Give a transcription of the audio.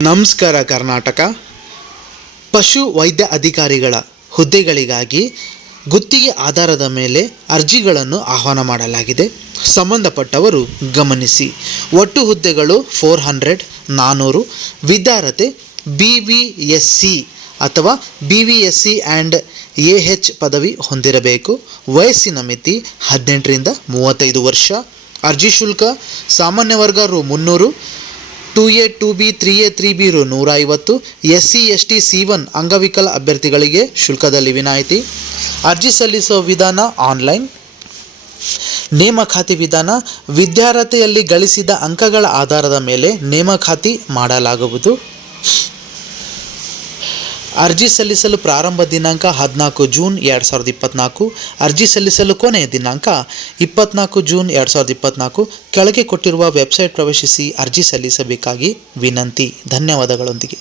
ನಮಸ್ಕಾರ ಕರ್ನಾಟಕ. ಪಶು ವೈದ್ಯ ಅಧಿಕಾರಿಗಳ ಹುದ್ದೆಗಳಿಗಾಗಿ ಗುತ್ತಿಗೆ ಆಧಾರದ ಮೇಲೆ ಅರ್ಜಿಗಳನ್ನು ಆಹ್ವಾನ ಮಾಡಲಾಗಿದೆ. ಸಂಬಂಧಪಟ್ಟವರು ಗಮನಿಸಿ. ಒಟ್ಟು ಹುದ್ದೆಗಳು 400. ವಿದ್ಯಾರ್ಹತೆ BVSC ಅಥವಾ BVSC ಆ್ಯಂಡ್ AH ಪದವಿ ಹೊಂದಿರಬೇಕು. ವಯಸ್ಸಿನ ಮಿತಿ 18ರಿಂದ 35 ವರ್ಷ. ಅರ್ಜಿ ಶುಲ್ಕ ಸಾಮಾನ್ಯ ವರ್ಗ ರೂ. 300, 2A 2B 3A 3B ರೂ. 150. SC ST C1 ಅಂಗವಿಕಲ ಅಭ್ಯರ್ಥಿಗಳಿಗೆ ಶುಲ್ಕದಲ್ಲಿ ವಿನಾಯಿತಿ. ಅರ್ಜಿ ಸಲ್ಲಿಸುವ ವಿಧಾನ ಆನ್ಲೈನ್. ನೇಮಕಾತಿ ವಿಧಾನ ವಿದ್ಯಾರ್ಹತೆಯಲ್ಲಿ ಗಳಿಸಿದ ಅಂಕಗಳ ಆಧಾರದ ಮೇಲೆ ನೇಮಕಾತಿ ಮಾಡಲಾಗುವುದು. ಅರ್ಜಿ ಸಲ್ಲಿಸಲು ಪ್ರಾರಂಭ ದಿನಾಂಕ 14 ಜೂನ್ 2024. ಅರ್ಜಿ ಸಲ್ಲಿಸಲು ಕೊನೆಯ ದಿನಾಂಕ 24 ಜೂನ್ 2024. ಕೆಳಗೆ ಕೊಟ್ಟಿರುವ ವೆಬ್ಸೈಟ್ ಪ್ರವೇಶಿಸಿ ಅರ್ಜಿ ಸಲ್ಲಿಸಬೇಕಾಗಿ ವಿನಂತಿ. ಧನ್ಯವಾದಗಳೊಂದಿಗೆ.